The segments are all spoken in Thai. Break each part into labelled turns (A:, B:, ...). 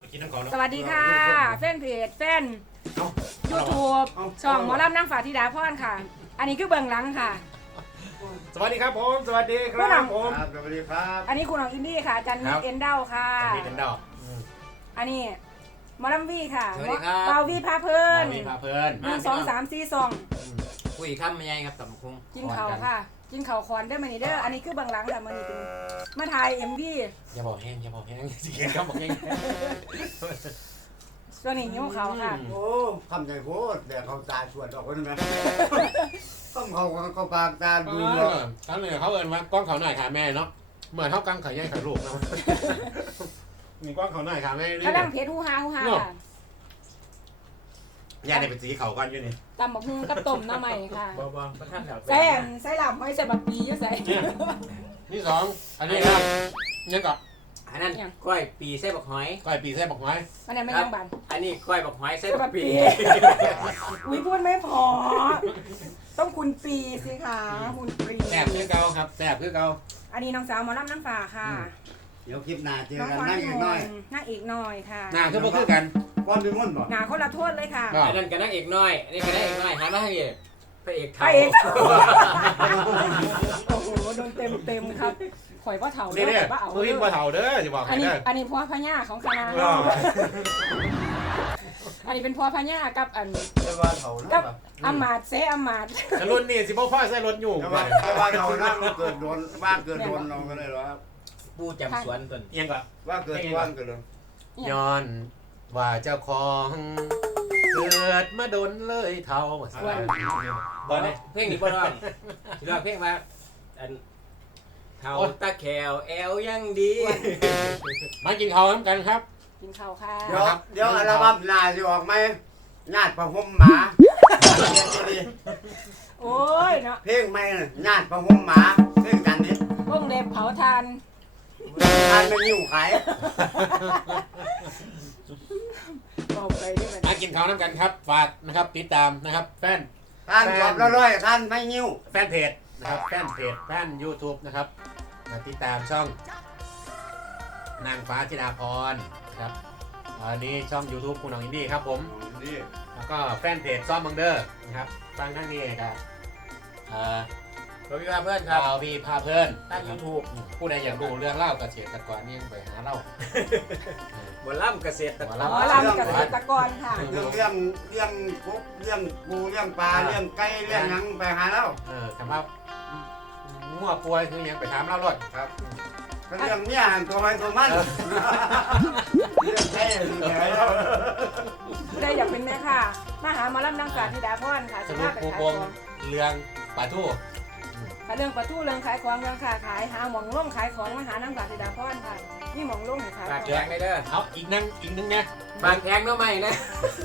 A: สวัสดีค่ะแฟนเพจแฟน YouTube ช่องหมอลำนางฟ้าธิดาพรค่ะ อันนี้คือเบื้องหลังค่ะ
B: สวัสดีครับผมสวัสดีครับผม
C: สวัสดีครับ
A: อันนี้คุณของอินดี้ค่ะจันนิดเอ็นเดาค่ะ
B: มีกันดอก
A: อันนี้หมอลำวีค่ะ
D: สวัสดีครับ
A: เบาวีพาเพลิน
B: มีพาเพลิน
A: 1 2 3 4 2
D: คุยข้ามไม่ใหญ่ครับตำคุง
A: กินเขาวค่ะ กินเขาวคอนได้อมานี่เด้ออันนี้คือเบื้องหลังค่ะมันนี่เป็นมาถ่าย MV
B: อย่าบอกแห้งอย่าบอกแห้งสิเกก็บอกแห้ง
A: ตัวนี้หิ้วเขาวค่ะ
C: โอ้ทำใจโคตรแดดเขาตาชวนออกคนนึงนะต้องเขาปากตาดูเนาะ
B: ครั้งหนึ่งเขาเอิญว่ากล้องเขาหน่อยค่ะแม่เนาะเหมือนเท่ากังไข่ย่างไข่ลูกนะมีกล้องเขาหน่อยค่ะแม่
A: กำลังเพชรฮูฮาค่ะ
B: ยาในเป็นสีเขาก้อนอยู่นี่
A: ตำบักหุ่งกับต้มหน้าใหม่ค่ะ
D: บ้าๆประท่านแถว
A: ใส่ลำห้อยใส่บักปีอยู่ใส่
B: นี่สองอันนี้ครับยังกับ
D: อันนั้นก้อยปีไส้บักหอย
B: ก้อยปีแซ่บอกไว้
A: มันยังไม่ยังบัน
D: อันนี้ก้อยบักหอยไส้บักปี
A: อุ้ยพูดไม่พอ ต้องคุณปีสิคะคุณปี
B: แซ่บคือเก่าครับแซ่บคือเก่า
A: อันนี้น้องสาวหมอลำน้ำฟ้าค่ะ
C: เดี๋ยวคลิปหน้าเจอ
A: น้อง
C: กัน
A: ควา
C: นั่ง
A: น
C: อีกหน่อย
A: นั่งอีกหน่อยค่ะ
B: หน้าคือบ่คือกัน
C: ก้อนดึงมุ่นบ่
A: หนาคนละโทษเลยค่ะ
D: อันนั้นกันนักเอกน้อยอันนี้กันนักเอกน้อยหันมาให้พระเอก
A: ไป
D: เท่า
A: เองโอ้โหโดนเต็มครับข่อยว่าเถ่า
B: นี่
A: เด้
B: เนี่ย
A: อว่าเอา
B: มือหินบ่เท่าเด้อจะบอก
A: อั
B: ให้
A: นนี้
B: เด้อ
A: อันนี้พ่อพญาของคณะอันนี้เป็นพ่อพญากับอัน
C: จะว่าเขา
A: กั
C: นะ
A: บอำมาตย์เซอำมาตย์
B: แต่รุ่นนี้สิบ่พ่อใส่รถอยู่
C: จะว่าเขานะเกิดโดนว่าเกิดโดนเราก็เลยหรอ
D: ปูจำสวนต้น
B: เอียงก่อน
C: ว่าเกิดวันเกิดโดน
B: ย้อนว่าเจ้าของเกิดมาดนเลยเท่าบ่เนี่ย
D: เพลงนี้บ่ร้องสิร้องเพลงว่าอันเท่าตะแขวแอวยังดี
B: มากินข้าวน้ำกันครับ
A: กินข้าวค่ะ
C: เดี๋ยวอัลบั้มหน้าจะออกไหมญาติประหมหมา
A: โอ้ยเนาะ
C: เพลงใหม่ญาติประหมหมาเพลงกันนี้
A: วงเล็บเผาทาน
C: ทานไม่ยิ้วขาย
A: บอกไปด้วยกัน
B: มากินข้าวน้ำกันครับฝากนะครับติดตามนะครับแฟน
C: ทานจบแล้วร้อยทานไม่ยิ้ว
B: แฟนเพจนะครับแฟนเพจแฟน YouTube นะครับมาติดตามช่องนางฟ้าธิดาพรนะครับอันนี้ช่อง YouTube คุณน้องอินดี้ครับผม
C: นี่
B: แล้วก็แฟนเพจซ้อมบังเดอร์นะครับฟังทั้งนี้ครับ
D: เราพี่ว่าเพื่อนครับ
B: ข่าววีพาเพลิน
D: ตั้ง YouTube
B: ผู้ใดอยากรู้เรื่องเล่าเกษตรกรนี่ไปหาเล่า
D: บนล่ำเกษตร
B: หัว
A: หม
B: เล่า
A: อลำเกษตรกรค่ะ
C: เรื่องกุ๊กเรื่องปูเรื่องปลาเรื่องไก่เรื่องหนังไปหาแล้ว
B: คำว่ามั่วป่วยคือยังไปถามเล่ารถ
C: ครับก็เรื่องเนี้ยหันตัวไปตัวมันเรื่องไก่เรื่องไก่แล้ว
A: ผู้ใดอยากเป็นแม่ค่ะมาหาหมอลำนางฟ้าธิดาพรค่ะ
B: ส
A: จะ
B: รุ
A: มา
B: ป
A: ไป
B: ผู้
A: ขาย
B: ป
A: ข
B: ม
A: อง
B: เรื่องปลาทู่
A: ค่ะเรื่องประตูเรื่องขายของเรื่องค้าขายหาหมองล่งขายของมาหานางฟ้าธิดาพรค่ะนี่หมองล่งให้ขาย
D: ปาก
A: ข
D: แข
A: อง
D: งเลยเด้อ
B: เอาอีกนึงไง
D: ปากแขงน้องใหม่นะ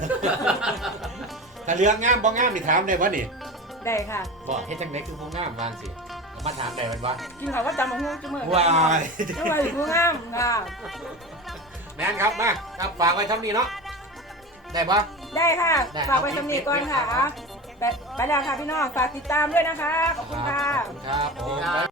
B: ถ้าเรื่องงามบ่งามนี่ถามได้วะนี่
A: ได้ค่ะ
B: บอกให้จังไหนคือผู้งามวางสิมาถามได้มันวะ
A: กินข้าวก็จำมาหุ้งจุ่ม
B: ว้าย
A: จังหวะผู้งามค่ะ
B: แมนครับมาครับฝากไว้เท่านี้เนาะได้ปะ
A: ได้ค่ะ
B: ได้
A: ฝากไว้สำนีก่อนค่ะไปแล้วค่ะพี่น้องฝากติดตามด้วยนะคะขอบคุณค่ะ
B: ขอบคุณครับผม